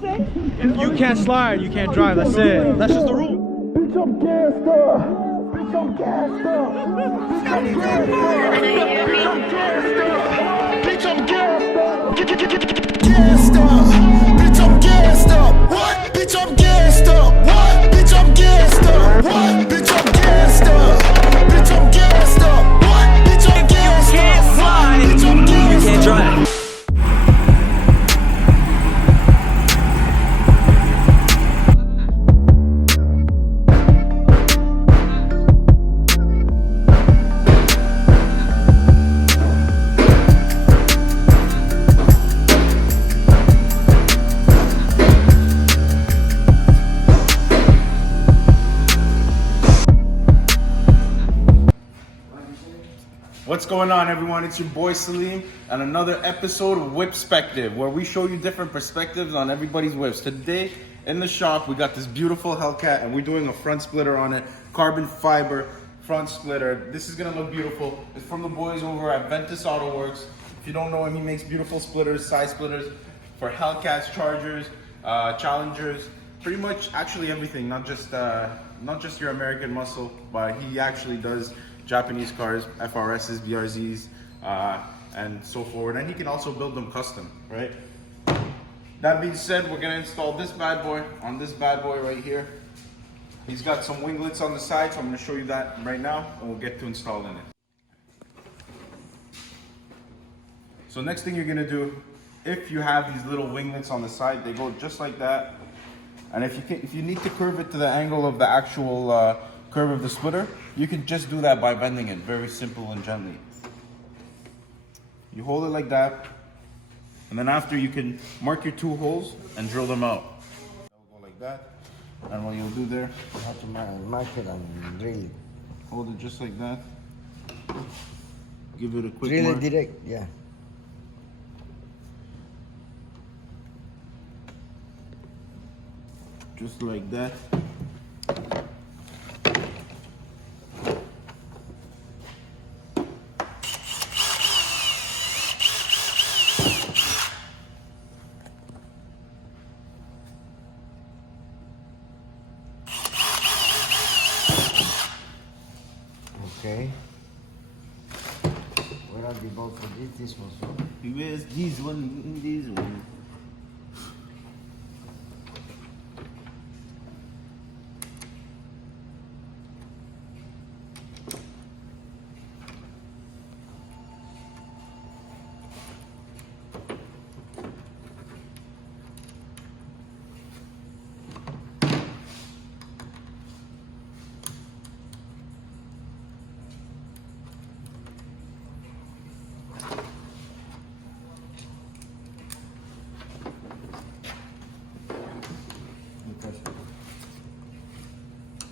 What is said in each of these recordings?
If you can't slide, you can't drive. That's it. That's just the rule. Bitch, I'm gassed up. Bitch, I'm gassed up. Bitch, I'm gassed up. Bitch, I'm gassed up. Bitch, I'm gassed up. Gassed up. Bitch, I'm gassed up. What? Bitch, I'm gassed up. What? Bitch, I'm gassed up. What? Bitch, I'm gassed up. Bitch, I'm gassed up. What? Bitch, I'm gassed up. Can't slide. Bitch, I'm gassed up. You can't drive. What's going on, everyone? It's your boy Salim and another episode of Whipspective, where we show you different perspectives on everybody's whips. Today in the shop we got this beautiful Hellcat and we're doing a front splitter on it, carbon fiber front splitter. This is gonna look beautiful. It's from the boys over at Ventus Autoworks. If you don't know him, he makes beautiful splitters, side splitters for Hellcats, Chargers, Challengers, pretty much actually everything, not just your American muscle, but he actually does Japanese cars, FRSs, BRZs, and so forward. And he can also build them custom, right? That being said, we're gonna install this bad boy on this bad boy right here. He's got some winglets on the side, so I'm gonna show you that right now, and we'll get to installing it. So next thing you're gonna do, if you have these little winglets on the side, they go just like that. And if you need to curve it to the angle of the actual curve of the splitter, you can just do that by bending it, very simple and gently. You hold it like that, and then after you can mark your two holes and drill them out. Go like that, and what you'll do there, You have to mark it and drill it. hold it just like that. Give it a quick Drill mark. it direct, yeah. Just like that. Okay. Where are the bolts for this? This one's for. Where's this one? This one.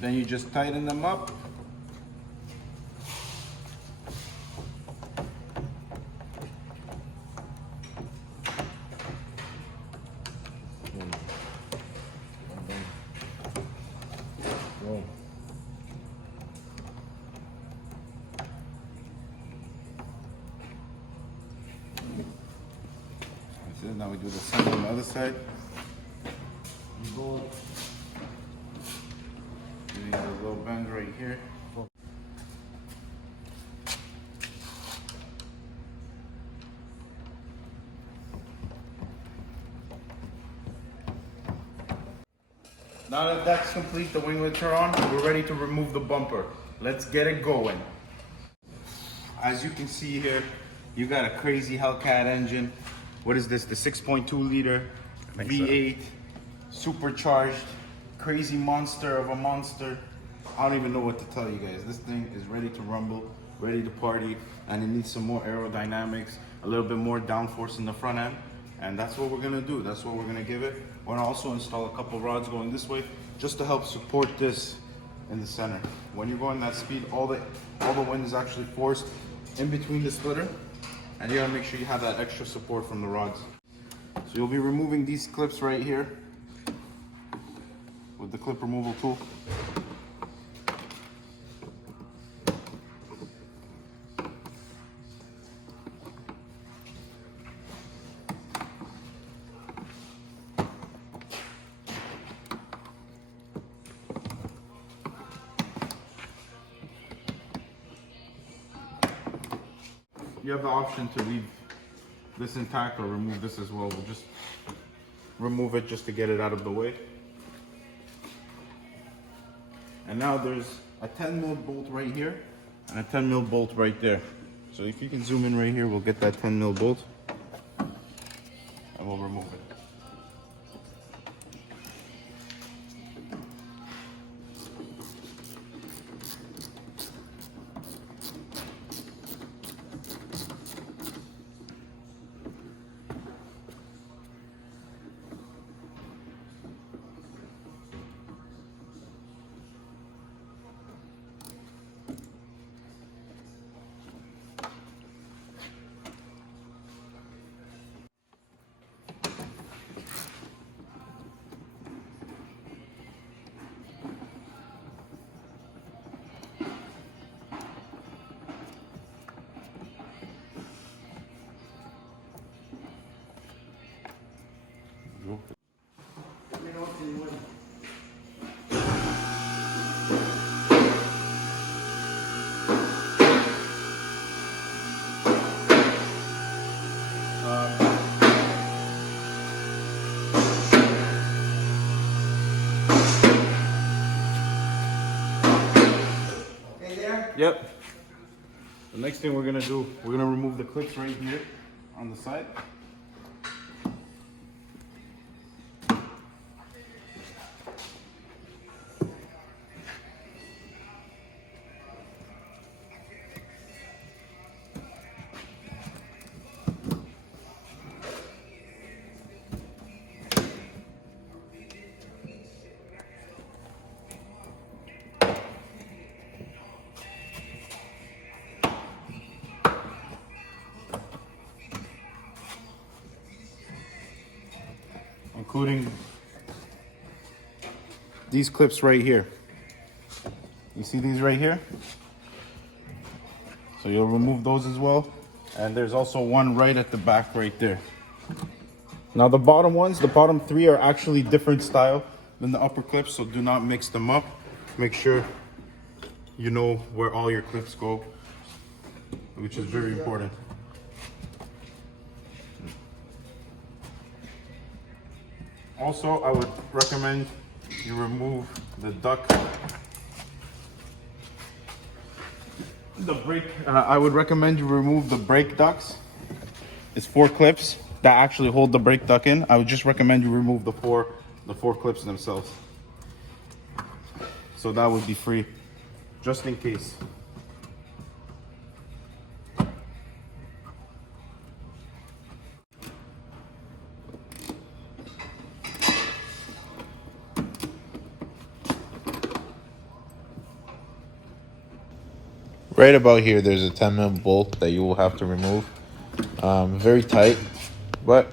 Then you just tighten them up. Whoa. That's it. Now we do the same on the other side. You go. Giving it a little bend right here. Now that that's complete, the winglets are on, we're ready to remove the bumper. Let's get it going. As you can see here, you got a crazy Hellcat engine. What is this? The 6.2 liter V8, supercharged, crazy monster of a monster. I don't even know what to tell you guys. This thing is ready to rumble, ready to party, and it needs some more aerodynamics, a little bit more downforce in the front end. And that's what we're gonna do. That's what we're gonna give it. We're gonna also install a couple rods going this way just to help support this in the center. When you're going that speed, all the wind is actually forced in between the splitter, and you gotta make sure you have that extra support from the rods. So you'll be removing these clips right here with the clip removal tool. you have the option to leave this intact or remove this as well. We'll just remove it just to get it out of the way. And now there's a 10 mil bolt right here and a 10 mil bolt right there. So if you can zoom in right here, we'll get that 10 mil bolt and we'll remove it. Yep. The next thing we're gonna do, we're gonna remove the clips right here on the side. Including these clips right here. You see these right here? So you'll remove those as well. And there's also one right at the back right there. Now the bottom ones, the bottom three are actually different style than the upper clips, so do not mix them up. Make sure you know where all your clips go, which is very important. Also, I would recommend you remove the duct. I would recommend you remove the brake ducts. It's 4 clips that actually hold the brake duct in. I would just recommend you remove the four clips themselves. So that would be free, just in case. Right about here, there's a 10 mil bolt that you will have to remove. Very tight, but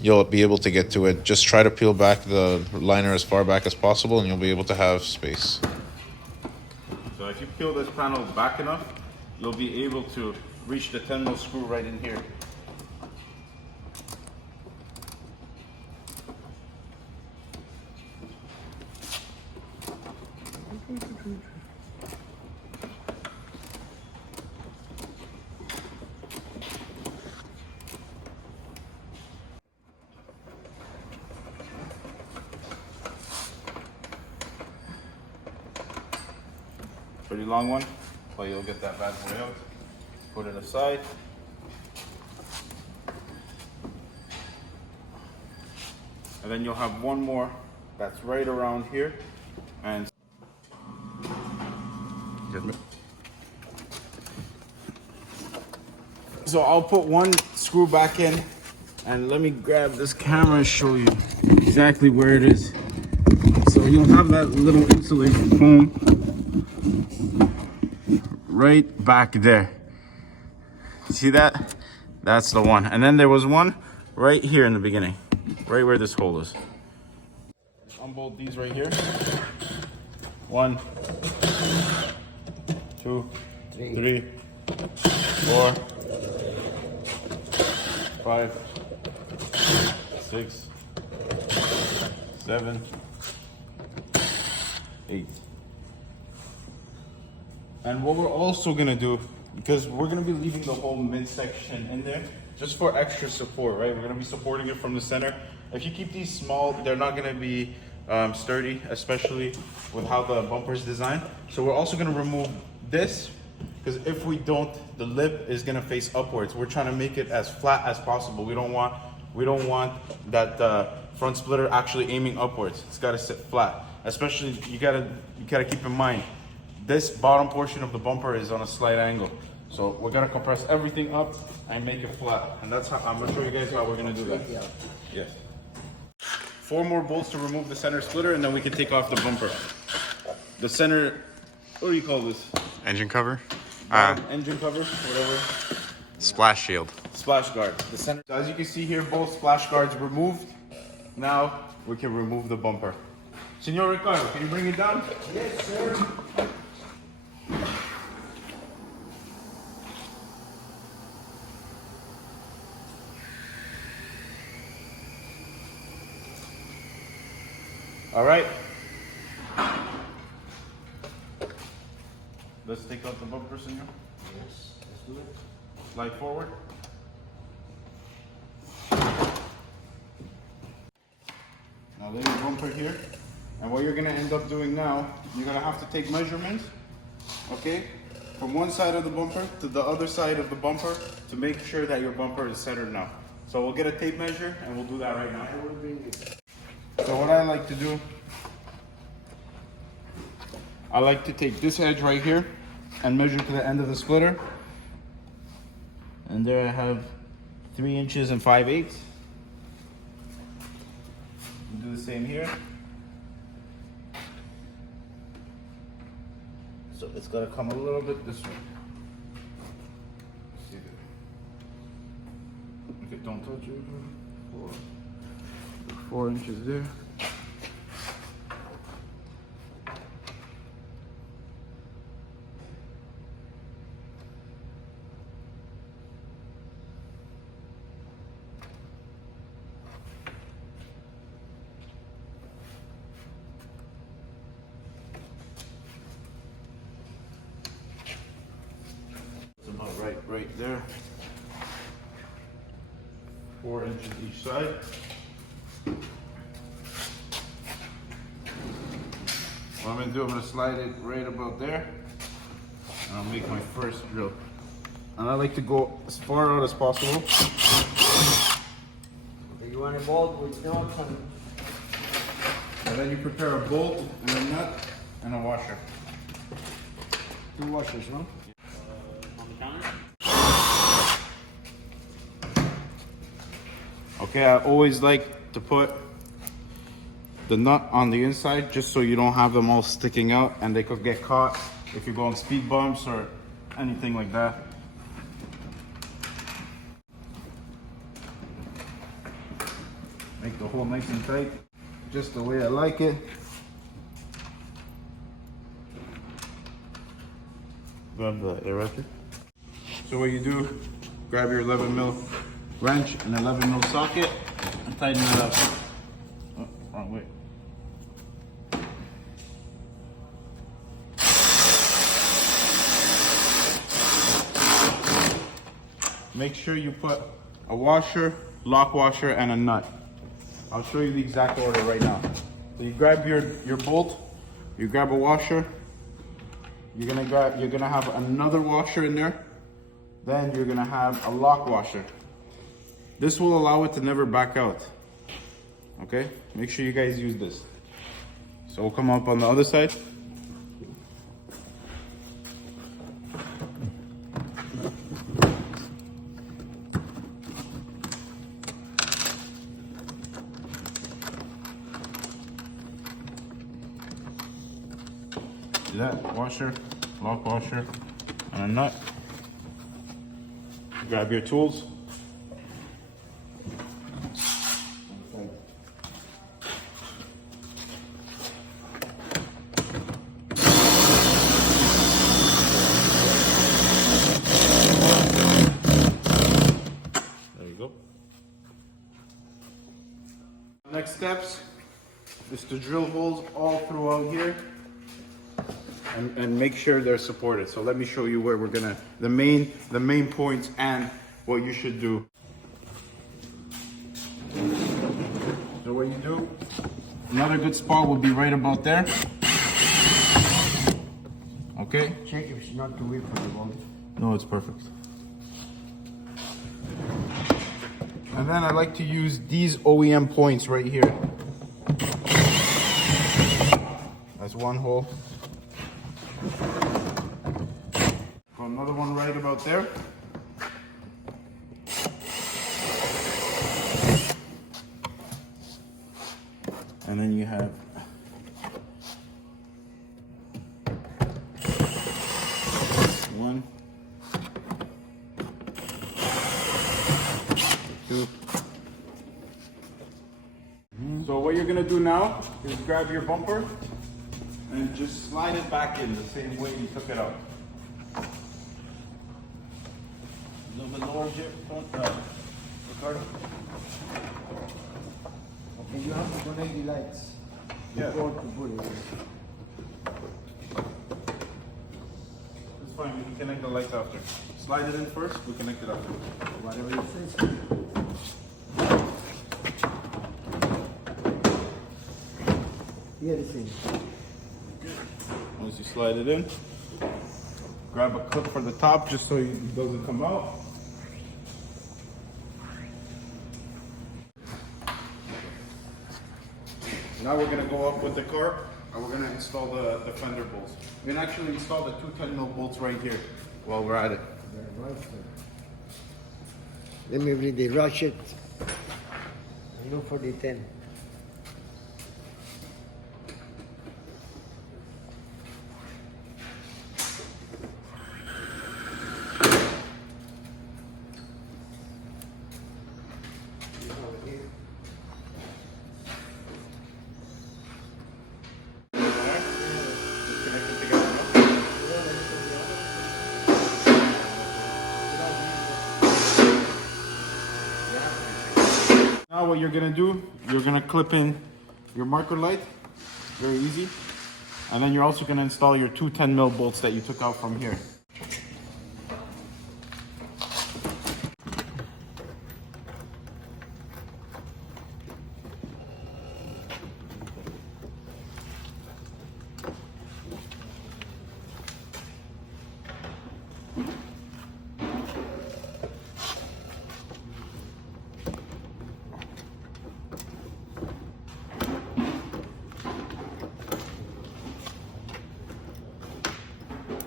you'll be able to get to it. Just try to peel back the liner as far back as possible and you'll be able to have space. So if you peel this panel back enough, you'll be able to reach the 10 mil screw right in here. Pretty long one, but you'll get that bad boy out. Put it aside. And then you'll have one more that's right around here. And so I'll put one screw back in, and let me grab this camera and show you exactly where it is. So you'll have that little insulation foam right back there. See that? That's the one. And then there was one right here in the beginning, right where this hole is. Unbolt these right here. 1, 2, 3, 4, 5, 6, 7, 8. And what we're also gonna do, because we're gonna be leaving the whole midsection in there just for extra support, right? We're gonna be supporting it from the center. If you keep these small, they're not gonna be sturdy, especially with how the bumper is designed. So we're also gonna remove this, because if we don't, the lip is gonna face upwards. We're trying to make it as flat as possible. We don't want that front splitter actually aiming upwards. It's gotta sit flat. Especially, you gotta keep in mind, this bottom portion of the bumper is on a slight angle. So we're gonna compress everything up and make it flat. And that's how, I'm gonna show you guys how we're gonna do that. Yes. 4 more bolts to remove the center splitter, and then we can take off the bumper. The center, what do you call this? Engine cover? Engine cover, whatever. Splash shield. Splash guard. The center. So as you can see here, both splash guards removed. Now we can remove the bumper. Senor Ricardo, can you bring it down? Yes, sir. All right. Let's take out the bumper, senor. Yes, let's do it. Slide forward. Now there's the bumper here. And what you're gonna end up doing now, you're gonna have to take measurements, okay? From one side of the bumper to the other side of the bumper to make sure that your bumper is centered now. So we'll get a tape measure and we'll do that right now. So what I like to do, I like to take this edge right here and measure to the end of the splitter. And there I have 3 inches and 5/8. Do the same here. So it's gotta come a little bit this way. See that? Okay, don't touch it. 4 inches there. Right there. 4 inches each side. What I'm gonna do, I'm gonna slide it right about there. And I'll make my first drill. And I like to go as far out as possible. Okay, you want a bolt with nuts And then you prepare a bolt and a nut and a washer. 2 washers, no? Okay, I always like to put the nut on the inside just so you don't have them all sticking out and they could get caught if you're going speed bumps or anything like that. Make the hole nice and tight, just the way I like it. Grab the erector. So what you do, grab your 11mm wrench and 11mm socket and tighten it up. Oh, wrong way. Make sure you put a washer, lock washer, and a nut. I'll show you the exact order right now. So you grab your bolt, you grab a washer, you're gonna have another washer in there, then you're gonna have a lock washer. This will allow it to never back out. Okay? Make sure you guys use this. So we'll come up on the other side. Do that, washer, lock washer, and a nut. Grab your tools. Next steps is to drill holes all throughout here. and make sure they're supported. So let me show you where we're gonna, the main points and what you should do. So what you do, another good spot would be right about there. Okay? Check if it's not too weak for the bolt. No, it's perfect. And then I like to use these OEM points right here. That's one hole. Another one right about there. And then you have one, two. So what you're gonna do now is grab your bumper and just slide it back in the same way you took it out. A little bit lower, Ricardo. Okay, you have to connect the lights. Yeah. Before to put it. It's fine, we can connect the lights after. Slide it in first, we connect it after. Whatever you say. Here it is. Once you slide it in, grab a clip for the top just so it doesn't come out. Now we're gonna go up with the car and we're gonna install the fender bolts. We can actually install the 2 10mm bolts right here while we're at it. Let me read the ratchet. Look for the 10. Just connect it together, no? Now what you're gonna do, you're gonna clip in your marker light, very easy. And then you're also gonna install your 2 10mm bolts that you took out from here.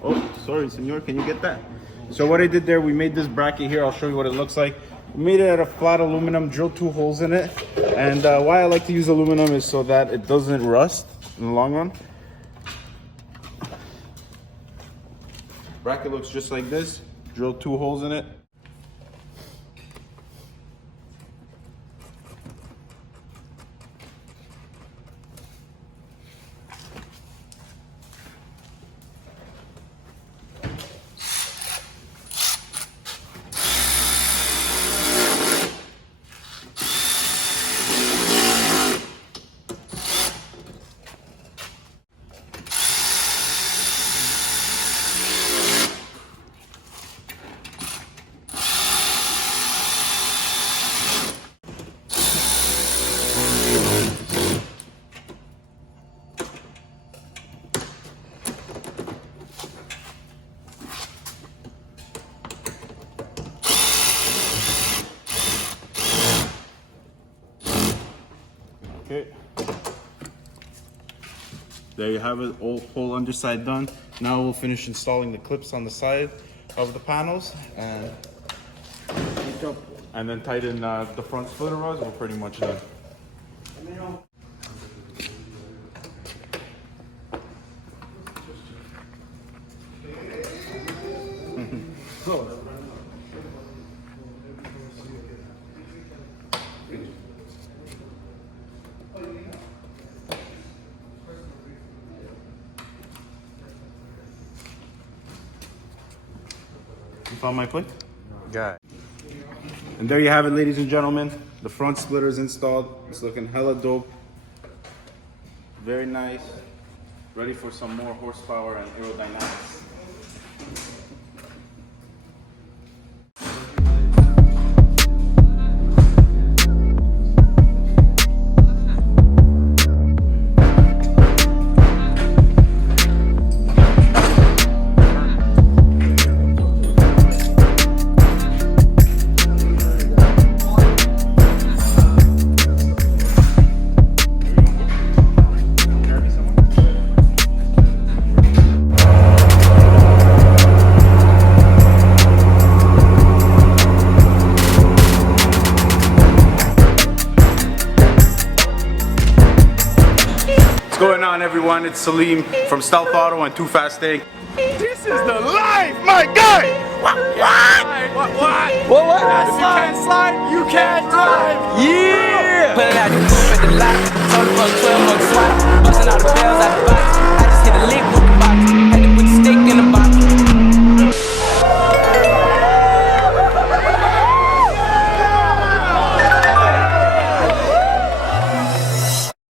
Oh, sorry, senor, can you get that? So what I did there, we made this bracket here. I'll show you what it looks like. We made it out of flat aluminum, drilled 2 holes in it. And why I like to use aluminum is so that it doesn't rust in the long run. Bracket looks just like this. Drilled 2 holes in it. Okay. There you have it, whole underside done. Now we'll finish installing the clips on the side of the panels and then tighten the front splitter rods. We're pretty much done. You found my plate? Got it. And there you have it, ladies and gentlemen. The front splitter is installed. It's looking hella dope. Very nice. ready for some more horsepower and aerodynamics. What's going on, everyone? It's Salim from Stealth Auto and TooFast TV. This is the life, my guy! What? What? What? What? You can't slide, you can't drive! Yeah!